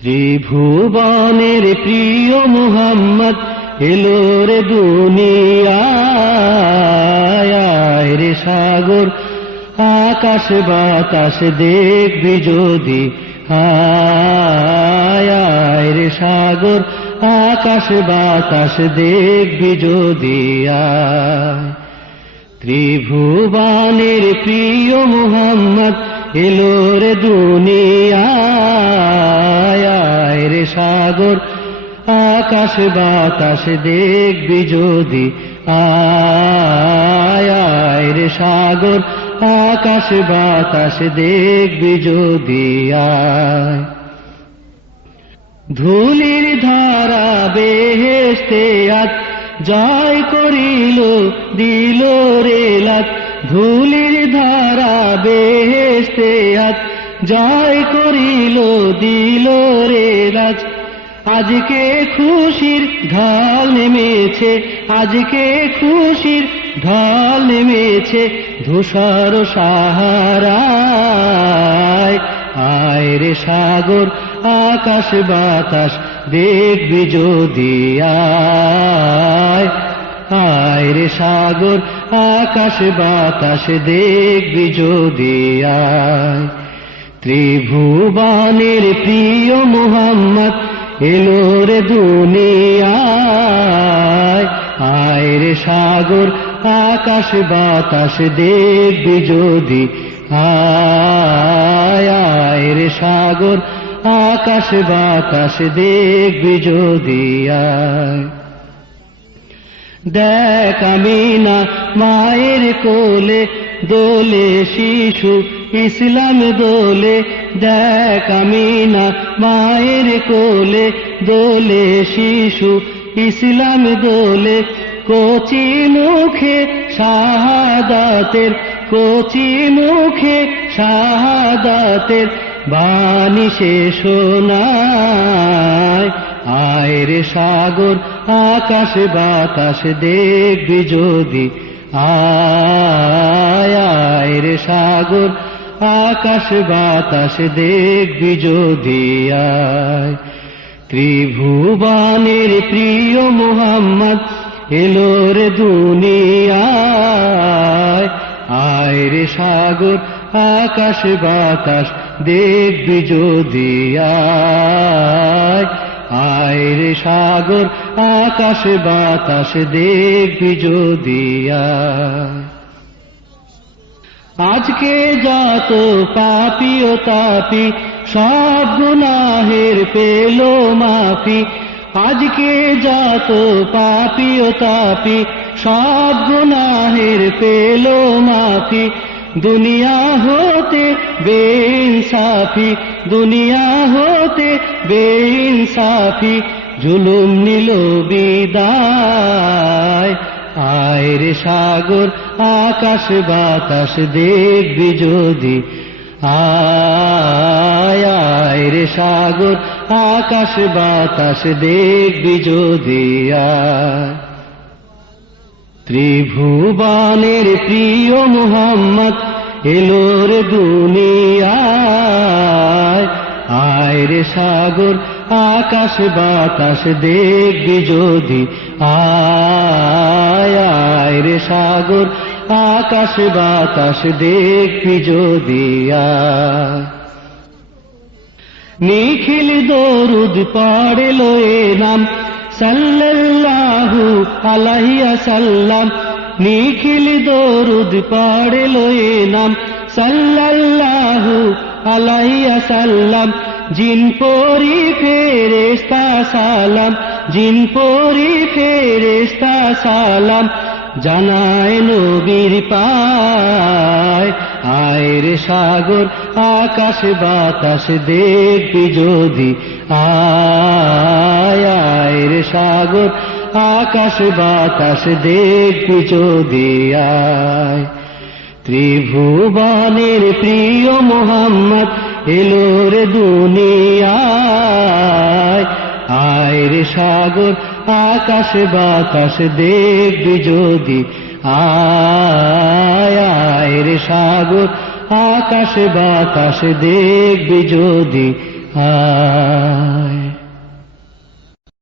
ত্রিভুবনের প্রিয় মুহাম্মদ এলো রে দুনিয়ায়, রে সাগর আকাশ বাতাস দেখবি যদি, আয় রে সাগর আকাশ বাতাস দেখবি যদি আয়। ত্রিভুবনের প্রিয় মুহাম্মদ এলো রে দুনিয়ায়, রে সাগর আকাশ বাতাস দেখবি যদি, আয় রে সাগর আকাশ বাতাস দেখবি যদি আয়। ধুলির ধারা বেহেশতে আজ জয় করিল দিল রে লাত, ধুলির ধারা বেহেশতে আজ জয় করিল দিল রে লাত। আজকে খুশির ঢল নেমেছে, আজকে খুশির ঢল নেমেছে ধূসর সাহারায়, আয় রে সাগর আকাশ বাতাস দেখবি যদি আয়, আয় রে সাগর আকাশ বাতাস দেখবি যদি আয়। ত্রিভুবনের প্রিয় মুহাম্মদ এলো রে দুনিয়ায়, আয় রে সাগর আকাশ বাতাস দেখবি যদি, আয় রে সাগর আকাশ বাতাস দেখবি যদি আয়। দেখ আমিনা মায়ের কোলে দোলে শিশু ইসলাম দোলে, দেখ আমিনা মায়ের কোলে দোলে শিশু ইসলাম দোলে। কচি মুখে শাহাদাতের, কচি মুখে শাহাদাতের বাণী সে শোনায়, আয় রে সাগর আকাশ বাতাস দেখবি যদি, আয় রে সাগর আকাশ বাতাস দেখবি যদি আয়। ত্রিভুবনের প্রিয় মুহাম্মদ এলো রে দুনিয়ায়, আয় রে সাগর আকাশ বাতাস দেখবি যদি আয়, আয় রে সাগর আকাশ বাতাস দেখবি যদি আয়। আজকে যত পাপী ও তাপী সব গুনাহের পেলো মাফি, আজকে যত পাপী ও তাপী সব গুনাহের পেলো মাফি। দুনিয়া হতে বেইনসাফি, দুনিয়া হতে বেইনসাফি জুলুম নিল বিদায়, আয় রে সাগর আকাশ বাতাস দেখবি যদি, আয় রে সাগর আকাশ বাতাস দেখবি যদি আয়। ত্রিভুবনের প্রিয় মুহাম্মদ এলো রে দুনিয়ায়, আয় রে সাগর আকাশ বাতাস দেখবি যদি, আয় রে সাগর আকাশ বাতাস দেখবি যদি আয়। নিখিল দরুদ পড়ল এ নাম সাল্লাল্লাহু আলাইহি ওয়াসাল্লাম, নিখিল দরুদ পড়ল এ নাম সাল্লাল্লাহু আলাইহি ওয়াসাল্লাম। জিন পরি ফেরেশতা সালাম, জিন পরি ফেরেশতা সালাম জানায় নবীর পায়, আয় রে সাগর আকাশ বাতাস দেখবি যদি, আয় রে সাগর আকাশ বাতাস দেখবি যদি আয়। ত্রিভুবনের প্রিয় মুহাম্মদ এলো রে দুনিয়ায়, আয় রে সাগর আকাশ বাতাস দেখবি যদি, আয় রে সাগর আকাশ বাতাস দেখবি যদি হায়।